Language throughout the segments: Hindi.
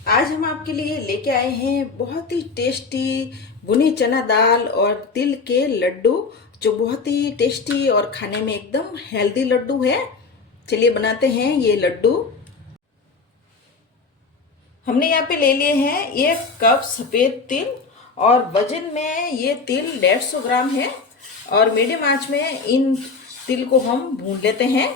आज हम आपके लिए लेके आए हैं बहुत ही टेस्टी भुनी चना दाल और तिल के लड्डू, जो बहुत ही टेस्टी और खाने में एकदम हेल्दी लड्डू है। चलिए बनाते हैं ये लड्डू। हमने यहाँ पे ले लिए हैं 1 कप सफ़ेद तिल और वजन में ये तिल 150 ग्राम है। और मीडियम आंच में इन तिल को हम भून लेते हैं।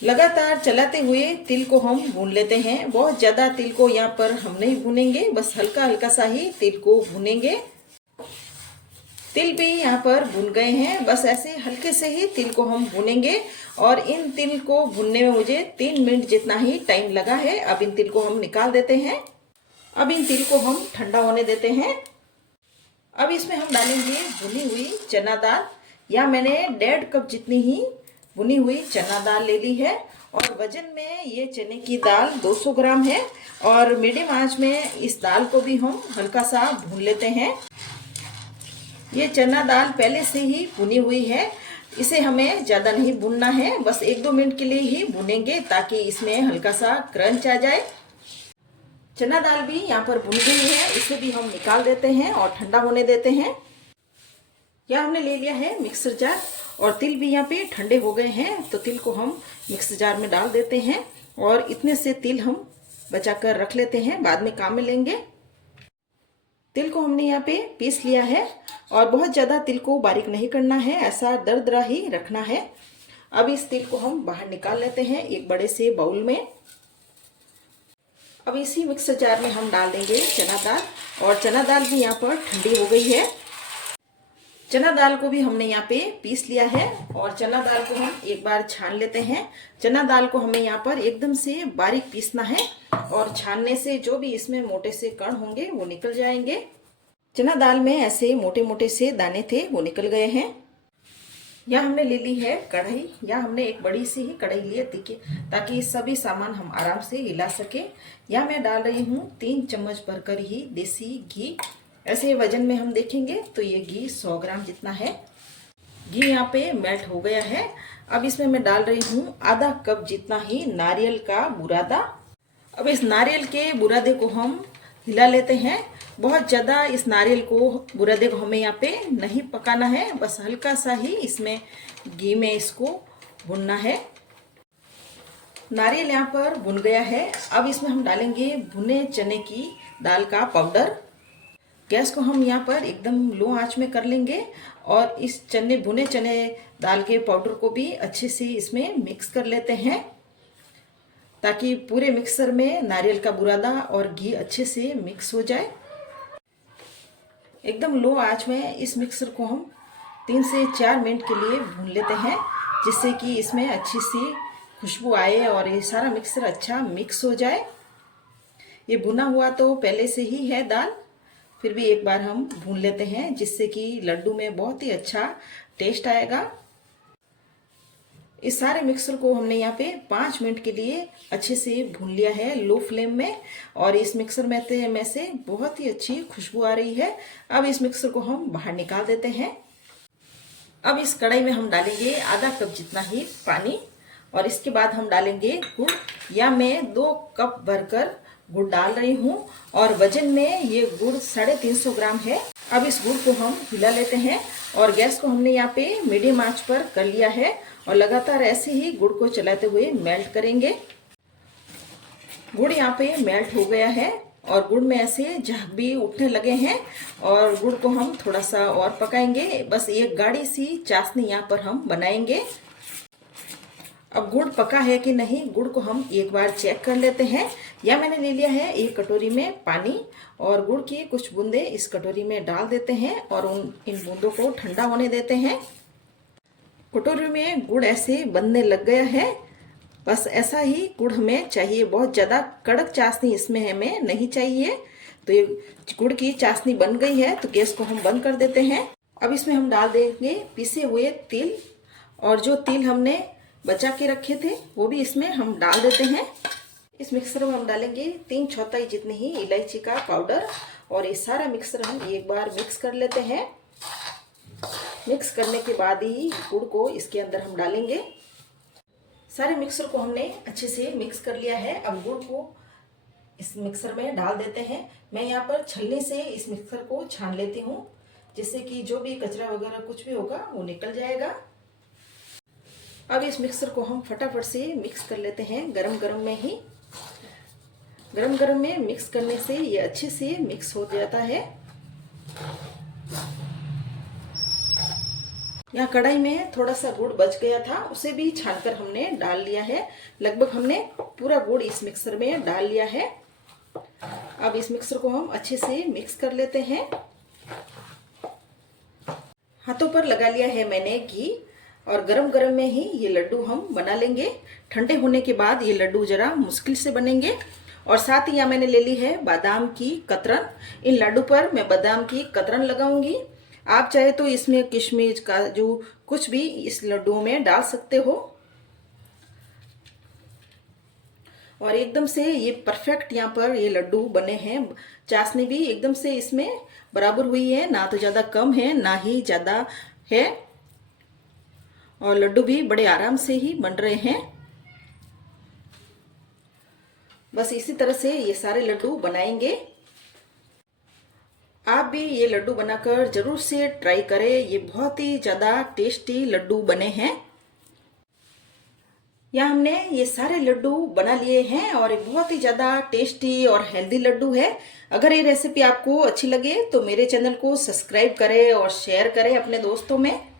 लगातार चलाते हुए तिल को हम भून लेते हैं। बहुत ज़्यादा तिल को यहाँ पर हम नहीं भूनेंगे, बस हल्का हल्का सा ही तिल को भूनेंगे। तिल भी यहाँ पर भून गए हैं, बस ऐसे हल्के से ही तिल को हम भूनेंगे। और इन तिल को भूनने में मुझे 3 मिनट जितना ही टाइम लगा है। अब इन तिल को हम निकाल देते हैं। अब इन तिल को हम ठंडा होने देते हैं। अब इसमें हम डालेंगे भुनी हुई चना दाल। या मैंने 1.5 कप जितनी ही भुनी हुई चना दाल ले ली है। और वजन में ये चने की दाल 200 ग्राम है। और मीडियम आंच में इस दाल को भी हम हल्का सा भून लेते हैं। ये चना दाल पहले से ही भुनी हुई है, इसे हमें ज़्यादा नहीं भूनना है, बस 1-2 मिनट के लिए ही भूनेंगे ताकि इसमें हल्का सा क्रंच आ जाए। चना दाल भी यहाँ पर भुन गई है, इसे भी हम निकाल देते हैं और ठंडा होने देते हैं। यह हमने ले लिया है मिक्सर जार और तिल भी यहाँ पे ठंडे हो गए हैं, तो तिल को हम मिक्सर जार में डाल देते हैं। और इतने से तिल हम बचा कर रख लेते हैं, बाद में काम में लेंगे। तिल को हमने यहाँ पे पीस लिया है और बहुत ज़्यादा तिल को बारीक नहीं करना है, ऐसा दरदरा ही रखना है। अब इस तिल को हम बाहर निकाल लेते हैं एक बड़े से बाउल में। अब इसी मिक्सर जार में हम डाल देंगे चना दाल। और चना दाल भी यहाँ पर ठंडी हो गई है। चना दाल को भी हमने यहाँ पे पीस लिया है और चना दाल को हम एक बार छान लेते हैं। चना दाल को हमें यहाँ पर एकदम से बारीक पीसना है और छानने से जो भी इसमें मोटे से कण होंगे वो निकल जाएंगे। चना दाल में ऐसे मोटे मोटे से दाने थे, वो निकल गए हैं। यहाँ हमने ले ली है कढ़ाई। या हमने एक बड़ी सी ही कढ़ाई ली है ताकि सभी सामान हम आराम से हिला सके। यहाँ मैं डाल रही हूँ 3 चम्मच भरकर ही देसी घी। ऐसे वजन में हम देखेंगे तो ये घी 100 ग्राम जितना है। घी यहाँ पे मेल्ट हो गया है। अब इसमें मैं डाल रही हूँ आधा कप जितना ही नारियल का बुरादा। अब इस नारियल के बुरादे को हम हिला लेते हैं। बहुत ज़्यादा इस नारियल को बुरादे को हमें यहाँ पे नहीं पकाना है, बस हल्का सा ही इसमें घी में इसको भुनना है। नारियल यहाँ पर भुन गया है। अब इसमें हम डालेंगे भुने चने की दाल का पाउडर। गैस को हम यहाँ पर एकदम लो आंच में कर लेंगे और इस भुने चने दाल के पाउडर को भी अच्छे से इसमें मिक्स कर लेते हैं ताकि पूरे मिक्सर में नारियल का बुरादा और घी अच्छे से मिक्स हो जाए। एकदम लो आंच में इस मिक्सर को हम 3 से 4 मिनट के लिए भून लेते हैं, जिससे कि इसमें अच्छी सी खुशबू आए और ये सारा मिक्सर अच्छा मिक्स हो जाए। ये भुना हुआ तो पहले से ही है दाल, फिर भी एक बार हम भून लेते हैं जिससे कि लड्डू में बहुत ही अच्छा टेस्ट आएगा। इस सारे मिक्सर को हमने यहाँ पे 5 मिनट के लिए अच्छे से भून लिया है लो फ्लेम में। और इस मिक्सर में से बहुत ही अच्छी खुशबू आ रही है। अब इस मिक्सर को हम बाहर निकाल देते हैं। अब इस कढ़ाई में हम डालेंगे आधा कप जितना ही पानी और इसके बाद हम डालेंगे गुड़। या मैं 2 कप भरकर गुड़ डाल रही हूँ और वजन में ये गुड़ 350 ग्राम है। अब इस गुड़ को हम हिला लेते हैं और गैस को हमने यहाँ पे मीडियम आंच पर कर लिया है और लगातार ऐसे ही गुड़ को चलाते हुए मेल्ट करेंगे। गुड़ यहाँ पे मेल्ट हो गया है और गुड़ में ऐसे झाग भी उठने लगे हैं और गुड़ को हम थोड़ा सा और पकाएंगे। बस एक गाढ़ी सी चाशनी यहाँ पर हम बनाएंगे। अब गुड़ पका है कि नहीं, गुड़ को हम एक बार चेक कर लेते हैं। या मैंने ले लिया है 1 कटोरी में पानी और गुड़ की कुछ बूंदे इस कटोरी में डाल देते हैं और इन बूंदों को ठंडा होने देते हैं। कटोरी में गुड़ ऐसे बनने लग गया है, बस ऐसा ही गुड़ हमें चाहिए। बहुत ज़्यादा कड़क चाशनी इसमें हमें नहीं चाहिए। तो ये गुड़ की चाशनी बन गई है, तो गैस को हम बंद कर देते हैं। अब इसमें हम डाल देंगे पिसे हुए तिल और जो तिल हमने बचा के रखे थे वो भी इसमें हम डाल देते हैं। इस मिक्सर में हम डालेंगे 3/4 जितनी ही इलायची का पाउडर और ये सारा मिक्सर हम एक बार मिक्स कर लेते हैं। मिक्स करने के बाद ही गुड़ को इसके अंदर हम डालेंगे। सारे मिक्सर को हमने अच्छे से मिक्स कर लिया है। अब गुड़ को इस मिक्सर में डाल देते हैं। मैं यहाँ पर छलनी से इस मिक्सर को छान लेती हूँ, जिससे कि जो भी कचरा वगैरह कुछ भी होगा वो निकल जाएगा। अब इस मिक्सर को हम फटाफट से मिक्स कर लेते हैं गरम गरम में ही। गरम गरम में मिक्स करने से ये अच्छे से मिक्स हो जाता है। यहाँ कढ़ाई में थोड़ा सा गुड़ बच गया था, उसे भी छानकर हमने डाल लिया है। लगभग हमने पूरा गुड़ इस मिक्सर में डाल लिया है। अब इस मिक्सर को हम अच्छे से मिक्स कर लेते हैं। हाथों पर लगा लिया है मैंने घी, और गरम गरम में ही ये लड्डू हम बना लेंगे। ठंडे होने के बाद ये लड्डू जरा मुश्किल से बनेंगे। और साथ ही यहाँ मैंने ले ली है बादाम की कतरन। इन लड्डू पर मैं बादाम की कतरन लगाऊंगी। आप चाहे तो इसमें किशमिश, काजू कुछ भी इस लड्डुओं में डाल सकते हो। और एकदम से ये परफेक्ट यहाँ पर ये लड्डू बने हैं। चाशनी भी एकदम से इसमें बराबर हुई है, ना तो ज़्यादा कम है ना ही ज़्यादा है। और लड्डू भी बड़े आराम से ही बन रहे हैं। बस इसी तरह से ये सारे लड्डू बनाएंगे। आप भी ये लड्डू बनाकर जरूर से ट्राई करें। ये बहुत ही ज़्यादा टेस्टी लड्डू बने हैं। यहाँ हमने ये सारे लड्डू बना लिए हैं और ये बहुत ही ज़्यादा टेस्टी और हेल्दी लड्डू है। अगर ये रेसिपी आपको अच्छी लगे तो मेरे चैनल को सब्सक्राइब करें और शेयर करें अपने दोस्तों में।